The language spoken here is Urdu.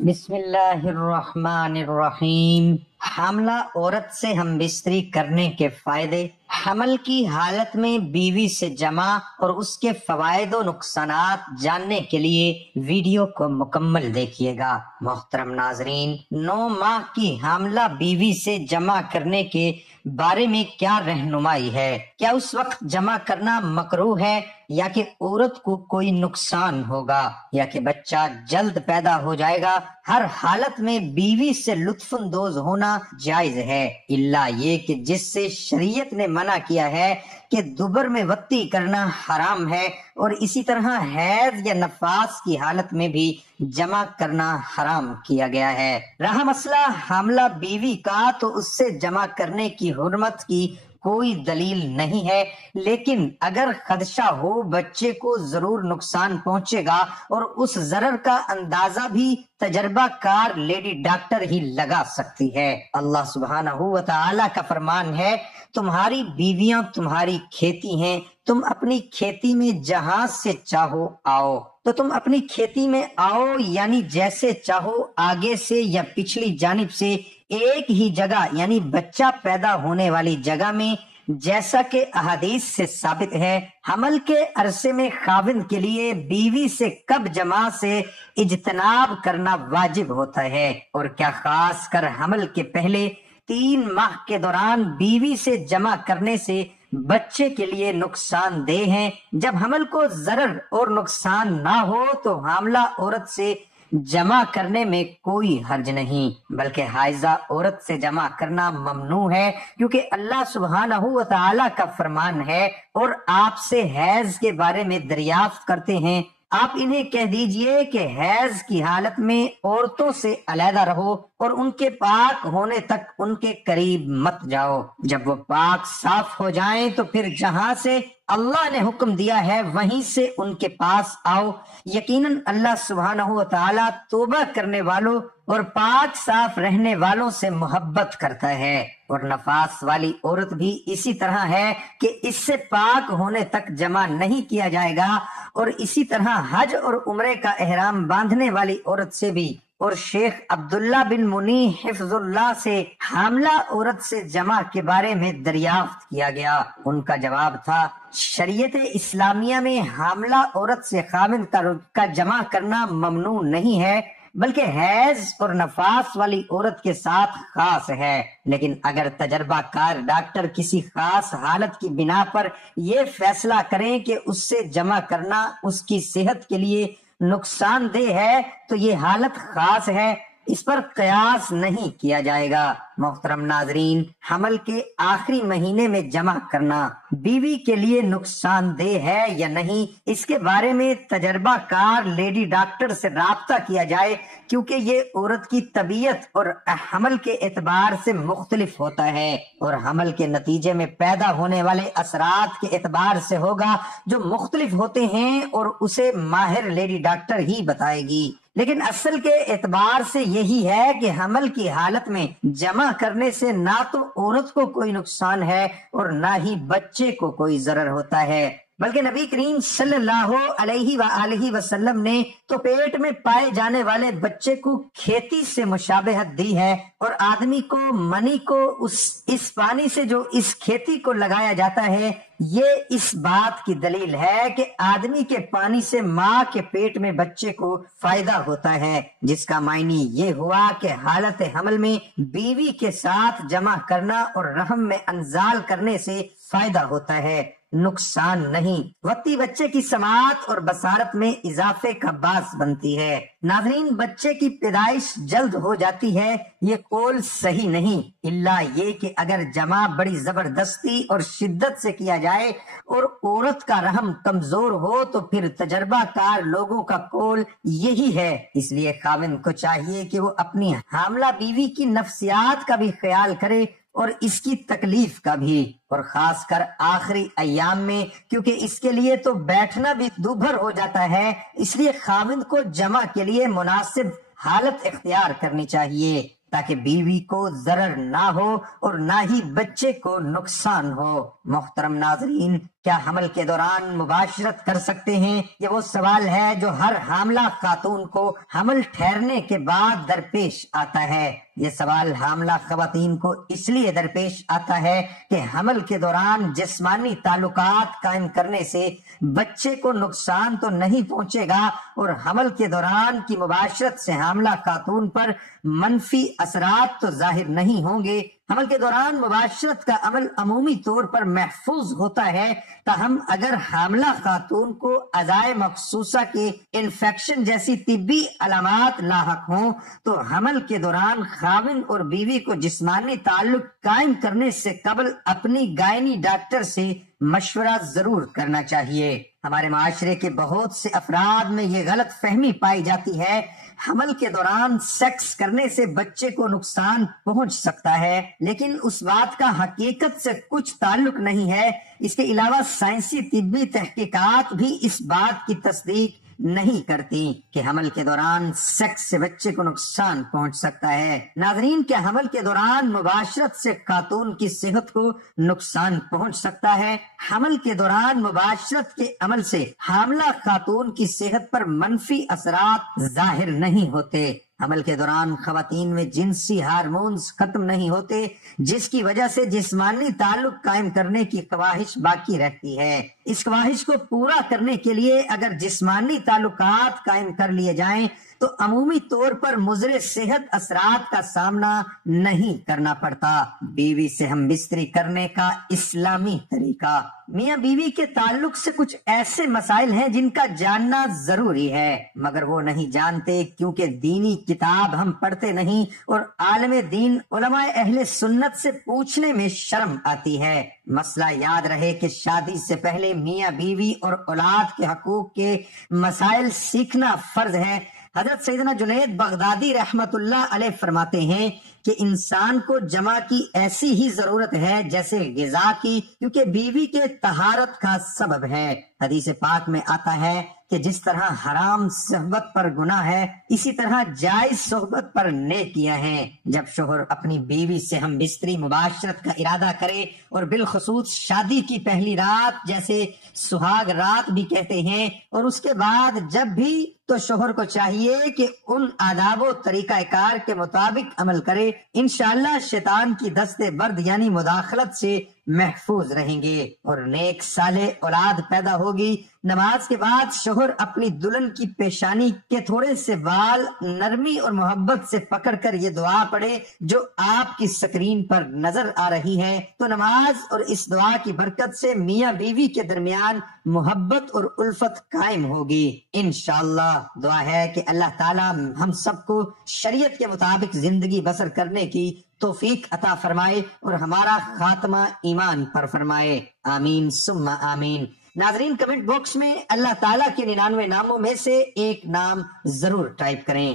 بسم اللہ الرحمن الرحیم۔ حاملہ عورت سے ہم بستری کرنے کے فائدے۔ حمل کی حالت میں بیوی سے جمع اور اس کے فوائد و نقصانات جاننے کے لیے ویڈیو کو مکمل دیکھیے گا۔ محترم ناظرین، 9 ماہ کی حاملہ بیوی سے جمع کرنے کے بارے میں کیا رہنمائی ہے؟ کیا اس وقت جمع کرنا مکروہ ہے یا کہ عورت کو کوئی نقصان ہوگا یا کہ بچہ جلد پیدا ہو جائے گا؟ ہر حالت میں بیوی سے لطف اندوز ہونا جائز ہے، الا یہ کہ جس سے شریعت نے منع کیا ہے کہ دوبر میں وطی کرنا حرام ہے، اور اسی طرح حیض یا نفاس کی حالت میں بھی جمع کرنا حرام کیا گیا ہے۔ رہا مسئلہ حاملہ بیوی کا، تو اس سے جمع کرنے کی حرمت کی کوئی دلیل نہیں ہے، لیکن اگر خدشہ ہو بچے کو ضرور نقصان پہنچے گا، اور اس ضرر کا اندازہ بھی تجربہ کار لیڈی ڈاکٹر ہی لگا سکتی ہے۔ اللہ سبحانہ و تعالی کا فرمان ہے، تمہاری بیویاں تمہاری کھیتی ہیں، تم اپنی کھیتی میں جہاں سے چاہو آؤ۔ تو تم اپنی کھیتی میں آؤ یعنی جیسے چاہو، آگے سے یا پچھلی جانب سے، ایک ہی جگہ یعنی بچہ پیدا ہونے والی جگہ میں، جیسا کہ احادیث سے ثابت ہے۔ حمل کے عرصے میں خاوند کے لیے بیوی سے کب جمع سے اجتناب کرنا واجب ہوتا ہے، اور کیا خاص کر حمل کے پہلے 3 ماہ کے دوران بیوی سے جمع کرنے سے بچے کے لیے نقصان دہ ہیں؟ جب حمل کو ضرر اور نقصان نہ ہو تو حاملہ عورت سے جمع کرنے میں کوئی حرج نہیں، بلکہ حائضہ عورت سے جمع کرنا ممنوع ہے، کیونکہ اللہ سبحانہ و تعالی کا فرمان ہے، اور آپ سے حیض کے بارے میں دریافت کرتے ہیں، آپ انہیں کہہ دیجئے کہ حیض کی حالت میں عورتوں سے علیحدہ رہو، اور ان کے پاک ہونے تک ان کے قریب مت جاؤ۔ جب وہ پاک صاف ہو جائیں تو پھر جہاں سے اللہ نے حکم دیا ہے وہیں سے ان کے پاس آؤ۔ یقیناً اللہ سبحانہ و تعالی توبہ کرنے والوں اور پاک صاف رہنے والوں سے محبت کرتا ہے، اور نفاس والی عورت بھی اسی طرح ہے کہ اس سے پاک ہونے تک جمع نہیں کیا جائے گا، اور اسی طرح حج اور عمرے کا احرام باندھنے والی عورت سے بھی۔ اور شیخ عبداللہ بن منی حفظ اللہ سے حاملہ عورت سے جمع کے بارے میں دریافت کیا گیا، ان کا جواب تھا، شریعت اسلامیہ میں حاملہ عورت سے خاوند کا جمع کرنا ممنوع نہیں ہے، بلکہ حیض اور نفاس والی عورت کے ساتھ خاص ہے۔ لیکن اگر تجربہ کار ڈاکٹر کسی خاص حالت کی بنا پر یہ فیصلہ کریں کہ اس سے جمع کرنا اس کی صحت کے لیے نقصان دہ ہے تو یہ حالت خاص ہے، اس پر قیاس نہیں کیا جائے گا۔ محترم ناظرین، حمل کے آخری مہینے میں جمع کرنا بیوی کے لیے نقصان دہ ہے یا نہیں، اس کے بارے میں تجربہ کار لیڈی ڈاکٹر سے رابطہ کیا جائے، کیونکہ یہ عورت کی طبیعت اور حمل کے اعتبار سے مختلف ہوتا ہے، اور حمل کے نتیجے میں پیدا ہونے والے اثرات کے اعتبار سے ہوگا، جو مختلف ہوتے ہیں، اور اسے ماہر لیڈی ڈاکٹر ہی بتائے گی۔ لیکن اصل کے اعتبار سے یہی ہے کہ حمل کی حالت میں جمع کرنے سے نہ تو عورت کو کوئی نقصان ہے اور نہ ہی بچے کو کوئی ضرر ہوتا ہے، بلکہ نبی کریم صلی اللہ علیہ وآلہ وسلم نے تو پیٹ میں پائے جانے والے بچے کو کھیتی سے مشابہت دی ہے، اور آدمی کو منی کو اس پانی سے جو اس کھیتی کو لگایا جاتا ہے، یہ اس بات کی دلیل ہے کہ آدمی کے پانی سے ماں کے پیٹ میں بچے کو فائدہ ہوتا ہے، جس کا معنی یہ ہوا کہ حالت حمل میں بیوی کے ساتھ جمع کرنا اور رحم میں انزال کرنے سے فائدہ ہوتا ہے، نقصان نہیں۔ وقتی بچے کی سماعت اور بصارت میں اضافے کا باعث بنتی ہے۔ ناظرین، بچے کی پیدائش جلد ہو جاتی ہے، یہ قول صحیح نہیں، الا یہ کہ اگر جمع بڑی زبردستی اور شدت سے کیا جائے اور عورت کا رحم کمزور ہو تو پھر تجربہ کار لوگوں کا قول یہی ہے۔ اس لیے خاوند کو چاہیے کہ وہ اپنی حاملہ بیوی کی نفسیات کا بھی خیال کرے اور اس کی تکلیف کا بھی، اور خاص کر آخری ایام میں، کیونکہ اس کے لیے تو بیٹھنا بھی دوبھر ہو جاتا ہے، اس لیے خاوند کو جمع کے لیے مناسب حالت اختیار کرنی چاہیے۔ تاکہ بیوی کو ضرر نہ ہو اور نہ ہی بچے کو نقصان ہو۔ محترم ناظرین، کیا حمل کے دوران مباشرت کر سکتے ہیں؟ یہ وہ سوال ہے جو ہر حاملہ خاتون کو حمل ٹھہرنے کے بعد درپیش آتا ہے۔ یہ سوال حاملہ خواتین کو اس لیے درپیش آتا ہے کہ حمل کے دوران جسمانی تعلقات قائم کرنے سے بچے کو نقصان تو نہیں پہنچے گا، اور حمل کے دوران کی مباشرت سے حاملہ خاتون پر منفی اثرات تو ظاہر نہیں ہوں گے۔ حمل کے دوران مباشرت کا عمل عمومی طور پر محفوظ ہوتا ہے، تاہم اگر حاملہ خاتون کو اعضائے مخصوصہ کے انفیکشن جیسی طبی علامات لاحق ہوں تو حمل کے دوران خاوند اور بیوی کو جسمانی تعلق قائم کرنے سے قبل اپنی گائنی ڈاکٹر سے مشورہ ضرور کرنا چاہیے۔ ہمارے معاشرے کے بہت سے افراد میں یہ غلط فہمی پائی جاتی ہے، حمل کے دوران سیکس کرنے سے بچے کو نقصان پہنچ سکتا ہے، لیکن اس بات کا حقیقت سے کچھ تعلق نہیں ہے۔ اس کے علاوہ سائنسی طبی تحقیقات بھی اس بات کی تصدیق نہیں کرتی کہ حمل کے دوران سیکس سے بچے کو نقصان پہنچ سکتا ہے۔ ناظرین، کیا حمل کے دوران مباشرت سے خاتون کی صحت کو نقصان پہنچ سکتا ہے؟ حمل کے دوران مباشرت کے عمل سے حاملہ خاتون کی صحت پر منفی اثرات ظاہر نہیں ہوتے۔ حمل کے دوران خواتین میں جنسی ہارمونز ختم نہیں ہوتے، جس کی وجہ سے جسمانی تعلق قائم کرنے کی خواہش باقی رہتی ہے۔ اس خواہش کو پورا کرنے کے لیے اگر جسمانی تعلقات قائم کر لیے جائیں تو عمومی طور پر مضر صحت اثرات کا سامنا نہیں کرنا پڑتا۔ بیوی سے ہم بستری کرنے کا اسلامی طریقہ۔ میاں بیوی کے تعلق سے کچھ ایسے مسائل ہیں جن کا جاننا ضروری ہے، مگر وہ نہیں جانتے کیونکہ دینی کتاب ہم پڑھتے نہیں، اور عالم دین علماء اہل سنت سے پوچھنے میں شرم آتی ہے۔ مسئلہ یاد رہے کہ شادی سے پہلے میاں بیوی اور اولاد کے حقوق کے مسائل سیکھنا فرض ہے۔ حضرت سیدنا جنید بغدادی رحمت اللہ علیہ فرماتے ہیں کہ انسان کو جمع کی ایسی ہی ضرورت ہے جیسے غذا کی، کیونکہ بیوی کے طہارت کا سبب ہے۔ حدیث پاک میں آتا ہے کہ جس طرح حرام صحبت پر گناہ ہے، اسی طرح جائز صحبت پر نیکیاں ہیں۔ جب شوہر اپنی بیوی سے ہم بستری مباشرت کا ارادہ کرے، اور بالخصوص شادی کی پہلی رات جیسے سہاگ رات بھی کہتے ہیں، اور اس کے بعد جب بھی، تو شوہر کو چاہیے کہ ان آداب و طریقہ کار کے مطابق عمل کرے۔ انشاءاللہ شیطان کی دست برد یعنی مداخلت سے محفوظ رہیں گے اور نیک صالح اولاد پیدا ہوگی۔ نماز کے بعد شوہر اپنی دلہن کی پیشانی کے تھوڑے سے بال نرمی اور محبت سے پکڑ کر یہ دعا پڑھے جو آپ کی سکرین پر نظر آ رہی ہے، تو نماز اور اس دعا کی برکت سے میاں بیوی کے درمیان محبت اور الفت قائم ہوگی۔ انشاءاللہ دعا ہے کہ اللہ تعالی ہم سب کو شریعت کے مطابق زندگی بسر کرنے کی توفیق عطا فرمائے اور ہمارا خاتمہ ایمان پر فرمائے، آمین ثم آمین۔ ناظرین، کمنٹ باکس میں اللہ تعالیٰ کے 99 ناموں میں سے ایک نام ضرور ٹائپ کریں۔